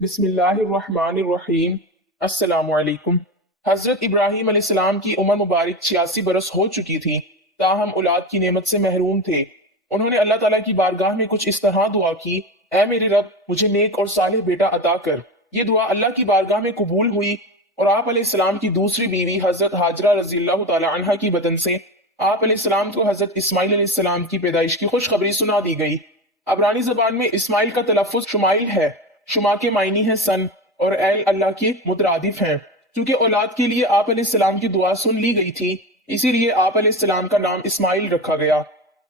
बिस्मिल्लाहिर्रहमानिर्रहीम। अस्सलाम वालेकुम। हजरत इब्राहिम अलैहिस्सलाम की उम्र मुबारक 86 बरस हो चुकी थी, ताहम औलाद की नेमत से महरूम थे। उन्होंने अल्लाह ताला की बारगाह में कुछ इस तरह दुआ की, ऐ मेरे रब, मुझे नेक और सालेह बेटा अता कर। ये दुआ अल्लाह की बारगाह में कबूल हुई और आप अलैहिस्सलाम की दूसरी बीवी हजरत हाजरा रज़ियल्लाहु ताला अन्हा की बदन से आप अलैहिस्सलाम को हजरत इस्माइल अलैहिस्सलाम की पैदाइश की खुशखबरी सुना दी गई। अबरानी जबान में इस्माइल का तलफ़ुज़ शुमाइल है। शुमा के मायनी है सन और एल अल्लाह के मुतरादिफ हैं। क्योंकि औलाद के लिए आप अलैहिस्सलाम की दुआ सुन ली गई थी, इसीलिए आप अलैहिस्सलाम का नाम इस्माइल रखा गया।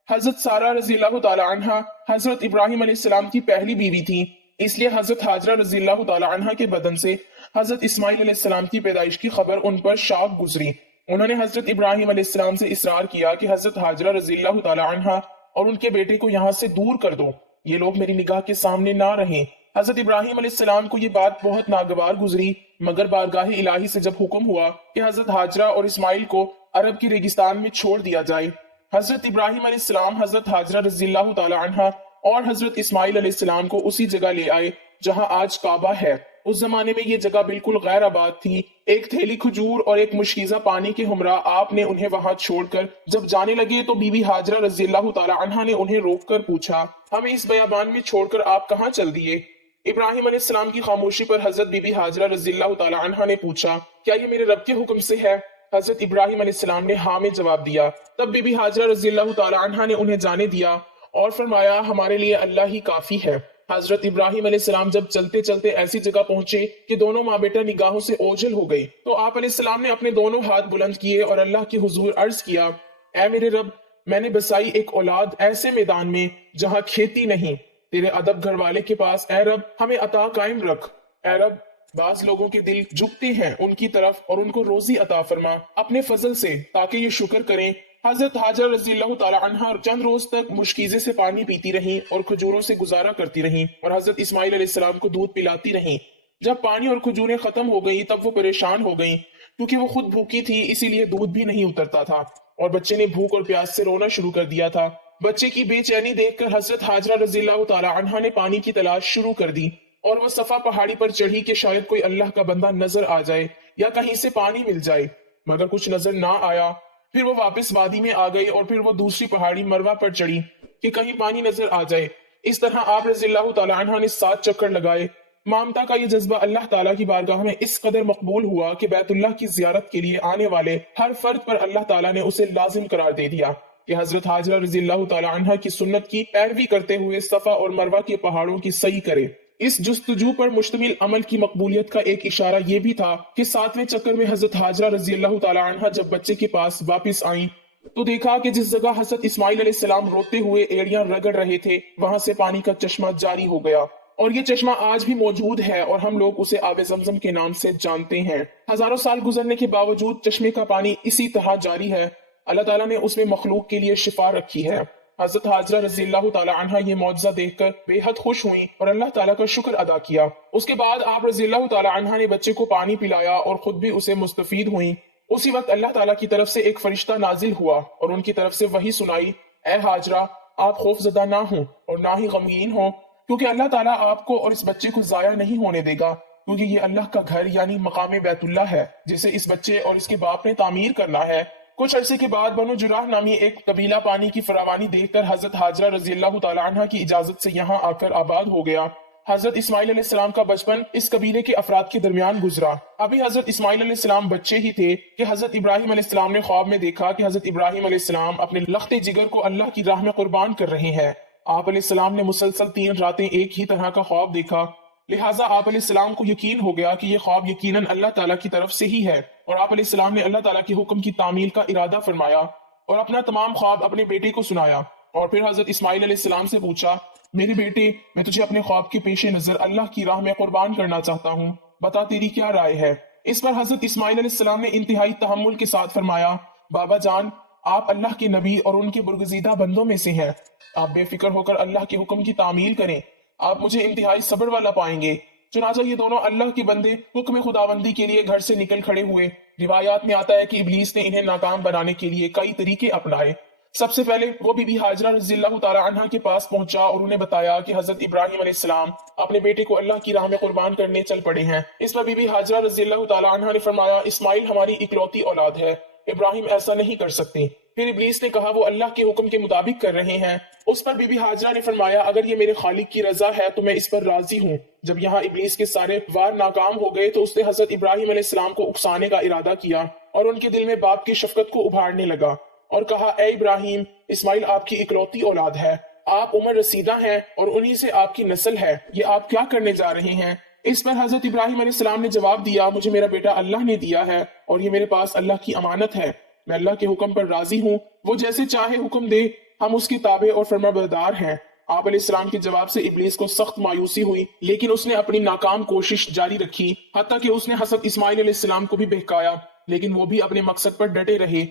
हजरत सारा रज़ियल्लाहु ताला अन्हा हजरत इब्राहिम अलैहिस्सलाम की पहली बीवी थी, इसलिए हजरत हाजरा रज़ियल्लाहु ताला अन्हा के बदन से हजरत इस्माइल अलैहिस्सलाम की पैदाइश की खबर उन पर शाक गुजरी। उन्होंने हजरत इब्राहिम अलैहिस्सलाम से इसरार किया कि हजरत हाजरा रज़ियल्लाहु ताला अन्हा और उनके बेटे को यहाँ से दूर कर दो, ये लोग मेरी निगाह के सामने ना रहें। हजरत इब्राहिम अलैहिस्सलाम को ये बात बहुत नागवार गुजरी, मगर बारगाह इलाही से जब हुक्म हुआ कि हजरत हाजरा और इस्माइल को अरब की रेगिस्तान में छोड़ दिया जाए, हजरत इब्राहिम अलैहिस्सलाम हजरत हाजरा रज़ियल्लाहु ताला अन्हा और हजरत इस्माइल अलैहिस्सलाम को उसी जगह ले आए जहां आज काबा है। उस जमाने में ये जगह बिल्कुल गैर आबाद थी। एक थैली खजूर और एक मुश्कीजा पानी के हमरा आपने उन्हें वहां छोड़कर जब जाने लगे तो बीबी हाजरा रज़ियल्लाहु ताला अन्हा ने उन्हें रोककर पूछा, हमें इस बयाबान में छोड़कर आप कहाँ चल दिए? इब्राहिम अलैहिस्सलाम की खामोशी पर हजरत बीबी हाजरा रज़ियल्लाहु ताला अन्हा ने पूछा, क्या ये मेरे रब के हुक्म से है? हजरत इब्राहिम अलैहिस्सलाम ने हाँ में जवाब दिया। तब बीबी हाजरा रज़ियल्लाहु ताला अन्हा ने उन्हें जाने दिया और फरमाया, हमारे लिए अल्लाह ही काफी है। हजरत इब्राहिम अलैहिस्सलाम जब चलते चलते ऐसी जगह पहुंचे कि दोनों माँ बेटा निगाहों से ओझल हो गई, तो आप अलैहिस्सलाम ने अपने दोनों हाथ बुलंद किए और अल्लाह के हुजूर अर्ज किया, ऐ मेरे रब, मैंने बसाई एक औलाद ऐसे मैदान में जहां खेती नहीं, तेरे अदब घर वाले के पास, ऐ रब हमें अता कायम रख। ऐ रब, बाज लोगों के दिल झुकते हैं उनकी तरफ और उनको रोजी अता फरमा अपने फजल से, ताकि ये शुक्र करें। हजरत हाजर रज़ियल्लाहु ताला अन्हा चंद रोज तक मुश्कीजे से पानी पीती रहीं और खजूरों से गुजारा करती रहीं और हजरत इस्माइल अलैहिस्सलाम को दूध पिलाती रहीं। जब पानी और खजूरें खत्म हो गई तब वो परेशान हो गईं, क्योंकि वो खुद भूखी थी, इसीलिए दूध भी नहीं उतरता था और बच्चे ने भूख और प्यास से रोना शुरू कर दिया था। बच्चे की बेचैनी देखकर हजरत हाजरा रज़ियल्लाहु ताला अन्हा ने पानी की तलाश शुरू कर दी और वह सफा पहाड़ी पर चढ़ी कि शायद कोई अल्लाह का बंदा नजर आ जाए या कहीं से पानी मिल जाए, मगर कुछ नजर ना आया। फिर वो वापस वादी में आ गई और फिर वो दूसरी पहाड़ी मरवा पर चढ़ी कि कहीं पानी नजर आ जाए। इस तरह आप रज़ियल्लाहु ताला अन्हा ने 7 चक्कर लगाए। ममता का ये जज्बा अल्लाह ताला की बारगाह में इस कदर मकबूल हुआ कि बैतुल्लाह की जियारत के लिए आने वाले हर फर्द पर अल्लाह ताला ने उसे लाजिम करार दे दिया कि हजरत हाजरा रज़ियल्लाहु ताला अन्हा की सुन्नत की पैरवी करते हुए सफा और मरवा के पहाड़ों की सही करे। इस जुस्तजू पर मुश्तमिल अमल की मकबूलियत का एक इशारा ये भी था कि 7वें चक्कर में हजरत हाजरा रज़ियल्लाहु ताला अन्हा जब बच्चे के पास वापस आई तो देखा कि जिस जगह हजरत इस्माइल अलैहिस्सलाम रोते हुए एड़ियां रगड़ रहे थे, वहां से पानी का चश्मा जारी हो गया और ये चश्मा आज भी मौजूद है और हम लोग उसे आबे ज़मज़म के नाम से जानते हैं। हजारों साल गुजरने के बावजूद चश्मे का पानी इसी तरह जारी है। अल्लाह ताला ने उसमें मखलूक के लिए शिफा रखी है। हजरत हाजरा रज़ियल्लाहु ताला अन्हा ये मौजज़ा देखकर बेहद खुश हुई और अल्लाह ताला का शुक्र अदा किया। उसके बाद आप रज़ियल्लाहु ताला अन्हा ने बच्चे को पानी पिलाया और खुद भी उसे मुस्तफीद हुई। उसी वक्त अल्लाह ताला की तरफ से एक फरिश्ता नाजिल हुआ और उनकी तरफ से वही सुनाई, ऐ हाजरा, आप खौफजदा ना हो और ना ही गमगीन हो, क्योंकि अल्लाह ताला आपको और इस बच्चे को जाया नहीं होने देगा, क्योंकि ये अल्लाह का घर यानी मकाम बैतुल्लाह है, जिसे इस बच्चे और इसके बाप ने तामीर करना है। कुछ अरसे के बाद बनु जुराह नामी एक कबीला पानी की फरावानी देखकर हजरत हाजरा रज़ियल्लाहु ताला अन्हा की इजाजत से यहाँ आकर आबाद हो गया। हजरत इस्माइल अलैहिस्सलाम का बचपन इस कबीले के अफराद के दरमियान गुजरा। अभी हजरत इस्माइल अलैहिस्सलाम बच्चे ही थे कि हजरत इब्राहिम अलैहिस्सलाम ने ख्वाब में देखा कि हजरत इब्राहिम अलैहिस्सलाम अपने लख्ते जिगर को अल्लाह की राह में कुर्बान कर रहे हैं। आप अलैहिस्सलाम ने मुसलसल 3 रातें एक ही तरह का ख्वाब देखा, लिहाजा आप अलैहिस्सलाम को यकीन हो गया कि यह ख्वाब यकीनन अल्लाह ताला की तरफ से ही है और आप अलैहिस्सलाम ने अल्लाह ताला के हुक्म की तामील का इरादा फरमाया और अपना तमाम ख्वाब अपने बेटे को सुनाया। और फिर हजरत इस्माइल अलैहिस्सलाम से पूछा, मेरे बेटे, मैं तुझे अपने ख्वाब के पेशे नजर अल्लाह की राह में कुर्बान करना चाहता हूँ, बता तेरी क्या राय है? इस पर हजरत इस्माइल अलैहिस्सलाम ने इंतहाई तहम्मुल के साथ फरमाया, बाबा जान, आप अल्लाह के नबी और उनके बुरगजीदा बंदों में से हैं। आप बेफिक्र होकर अल्लाह के हुक्म की तामील करें, आप मुझे इंतहाई सब्र वाला पाएंगे। चुनाचा ये दोनों अल्लाह के बंदे हुक्म खुदाबंदी के लिए घर से निकल खड़े हुए। रिवायात में आता है कि इब्लीस ने इन्हें नाकाम बनाने के लिए कई तरीके अपनाए। سب سے پہلے وہ بی بی ہاجرہ رضی اللہ تعالیٰ عنہ کے پاس پہنچا اور انہیں بتایا کہ حضرت ابراہیم علیہ السلام اپنے بیٹے کو اللہ کی راہ میں قربان کرنے چل پڑے ہیں۔ اس پر بی بی ہاجرہ رضی اللہ تعالیٰ عنہ نے فرمایا اسماعیل ہماری اکلوتی اولاد ہے، ابراہیم ایسا نہیں کر سکتے۔ پھر ابلیس نے کہا وہ اللہ کے حکم کے مطابق کر رہے ہیں۔ اس پر بی بی ہاجرہ نے فرمایا اگر یہ میرے خالق کی رضا ہے تو میں اس پر راضی ہوں۔ جب یہاں ابلیس کے سارے وار ناکام ہو گئے تو اس نے حضرت ابراہیم علیہ السلام کو اکسانے کا ارادہ کیا اور ان کے دل میں باپ کی شفقت کو ابھارنے لگا اور کہا اے ابراہیم، اسماعیل آپ کی اکلوتی اولاد ہے، آپ عمر رسیدہ ہیں اور انہی سے آپ کی نسل ہے، یہ آپ کیا کرنے جا رہے ہیں؟ اس پر حضرت ابراہیم علیہ السلام نے جواب دیا مجھے میرا بیٹا اللہ نے دیا ہے اور یہ میرے پاس اللہ کی امانت ہے، میں اللہ کے حکم پر راضی ہوں، وہ جیسے چاہے حکم دے، ہم اس کی تابع اور فرما بردار ہیں۔ آپ علیہ السلام کے جواب سے ابلیس کو سخت مایوسی ہوئی، لیکن اس نے اپنی ناکام کوشش جاری رکھی، حتیٰ کہ اس نے حضرت اسماعیل علیہ السلام کو بھی بہکایا، لیکن وہ بھی اپنے مقصد پر ڈٹے رہے۔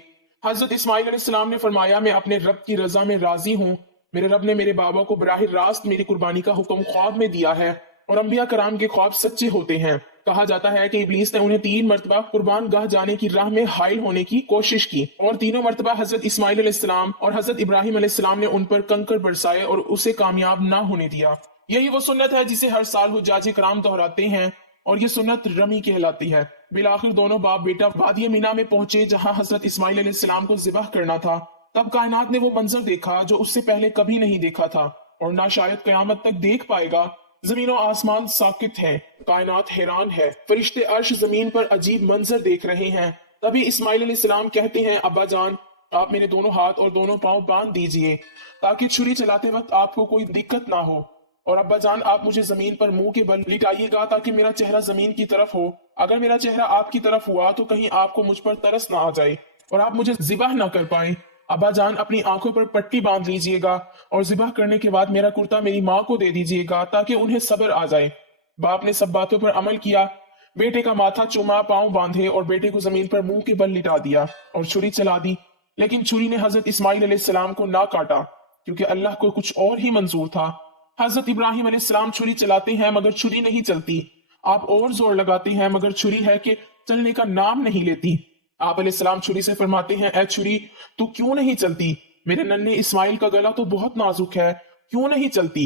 حضرت اسماعیل علیہ السلام نے فرمایا میں اپنے رب کی رضا میں راضی ہوں، میرے رب نے میرے بابا کو براہ راست میری قربانی کا حکم خواب میں دیا ہے اور انبیاء کرام کے خواب سچے ہوتے ہیں۔ کہا جاتا ہے کہ ابلیس نے انہیں 3 مرتبہ قربان گاہ جانے کی راہ میں حائل ہونے کی کوشش کی اور تینوں مرتبہ حضرت اسماعیل علیہ السلام اور حضرت ابراہیم علیہ السلام نے ان پر کنکر برسائے اور اسے کامیاب نہ ہونے دیا۔ یہی وہ سنت ہے جسے ہر سال حجاج کرام دہراتے ہیں اور یہ سنت رمی کہلاتی ہے۔ بالآخر دونوں باپ بیٹا وادی مینا میں پہنچے جہاں حضرت اسماعیل علیہ السلام کو ذبح کرنا تھا۔ تب کائنات نے وہ منظر دیکھا جو اس سے پہلے کبھی نہیں دیکھا تھا اور نہ شاید قیامت تک دیکھ پائے گا۔ زمین و آسمان ساکت ہے، کائنات حیران ہے، فرشتے عرش زمین پر عجیب منظر دیکھ رہے ہیں۔ تبھی اسماعیل علیہ السلام کہتے ہیں ابا جان آپ میرے دونوں ہاتھ اور دونوں پاؤں باندھ دیجئے تاکہ چھری چلاتے وقت آپ کو کوئی دقت نہ ہو، اور ابا جان آپ مجھے زمین پر منہ کے بل لٹائیے گا تاکہ میرا چہرہ زمین کی طرف ہو، اگر میرا چہرہ آپ کی طرف ہوا تو کہیں آپ کو مجھ پر ترس نہ آ جائے اور آپ مجھے ذبح نہ کر پائیں۔ ابا جان اپنی آنکھوں پر پٹی باندھ لیجئے گا اور ذبح کرنے کے بعد میرا کرتا میری ماں کو دے دیجئے گا تاکہ انہیں صبر آ جائے۔ باپ نے سب باتوں پر عمل کیا، بیٹے کا ماتھا چوما، پاؤں باندھے اور بیٹے کو زمین پر منہ کے بل لٹا دیا اور چھری چلا دی، لیکن چھری نے حضرت اسماعیل علیہ السلام کو نہ کاٹا کیونکہ اللہ کو کچھ اور ہی منظور تھا۔ حضرت ابراہیم علیہ السلام چھری چلاتے ہیں مگر چھری نہیں چلتی، آپ اور زور لگاتے ہیں مگر چھری ہے کہ چلنے کا نام نہیں لیتی۔ آپ علیہ السلام چھری سے فرماتے ہیں اے چھری تو کیوں نہیں چلتی؟ میرے ننھے اسماعیل کا گلا تو بہت نازک ہے، کیوں نہیں چلتی؟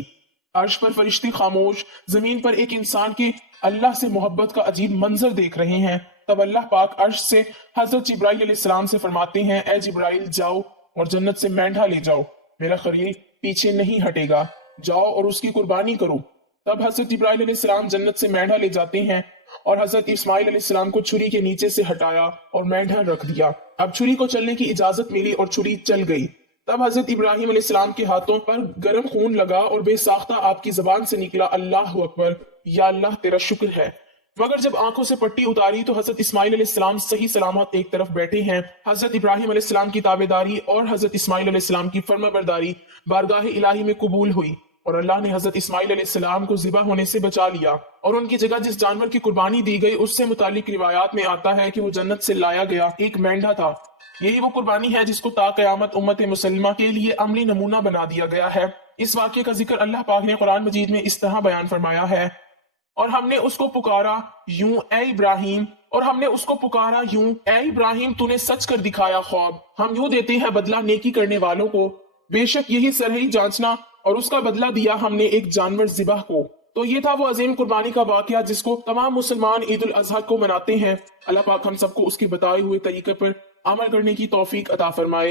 عرش پر فرشتے خاموش، زمین پر ایک انسان کے اللہ سے محبت کا عجیب منظر دیکھ رہے ہیں۔ تب اللہ پاک عرش سے حضرت جبرائیل علیہ السلام سے فرماتے ہیں اے جبرائیل جاؤ اور جنت سے مینڈھا لے جاؤ، میرا خلیل پیچھے نہیں ہٹے گا، جاؤ اور اس کی قربانی کرو۔ تب حضرت جبرائیل علیہ السلام جنت سے مینڈھا لے جاتے ہیں اور حضرت اسماعیل علیہ السلام کو چھری کے نیچے سے ہٹایا اور مینڈھا رکھ دیا۔ اب چھری کو چلنے کی اجازت ملی اور چھری چل گئی۔ تب حضرت ابراہیم علیہ السلام کے ہاتھوں پر گرم خون لگا اور بے ساختہ آپ کی زبان سے نکلا اللہ اکبر، یا اللہ تیرا شکر ہے۔ مگر جب آنکھوں سے پٹی اتاری تو حضرت اسماعیل علیہ السلام صحیح سلامت ایک طرف بیٹھے ہیں۔ حضرت ابراہیم علیہ السلام کی تابعداری اور حضرت اسماعیل علیہ السلام کی فرما برداری بارگاہ الہی میں قبول ہوئی اور اللہ نے حضرت اسماعیل علیہ السلام کو ذبح ہونے سے بچا لیا، اور ان کی جگہ جس جانور کی قربانی دی گئی اس سے متعلق روایات میں آتا ہے کہ وہ جنت سے لایا گیا ایک مینڈھا تھا۔ یہی وہ قربانی ہے جس کو تا قیامت امت مسلمہ کے لیے عملی نمونہ بنا دیا گیا ہے۔ اس واقعے کا ذکر اللہ پاک نے قرآن مجید میں اس طرح بیان فرمایا ہے اور ہم نے اس کو پکارا یوں اے ابراہیم، اور ہم نے اس کو پکارا یوں اے ابراہیم تو نے سچ کر دکھایا خواب، ہم یوں دیتے ہیں بدلہ نیکی کرنے والوں کو، بے شک یہی سرہی جانچنا، اور اس کا بدلہ دیا ہم نے ایک جانور ذبح کو۔ تو یہ تھا وہ عظیم قربانی کا واقعہ جس کو تمام مسلمان عید الاضحیٰ کو مناتے ہیں۔ اللہ پاک ہم سب کو اس کے بتائے ہوئے طریقے پر عمل کرنے کی توفیق عطا فرمائے۔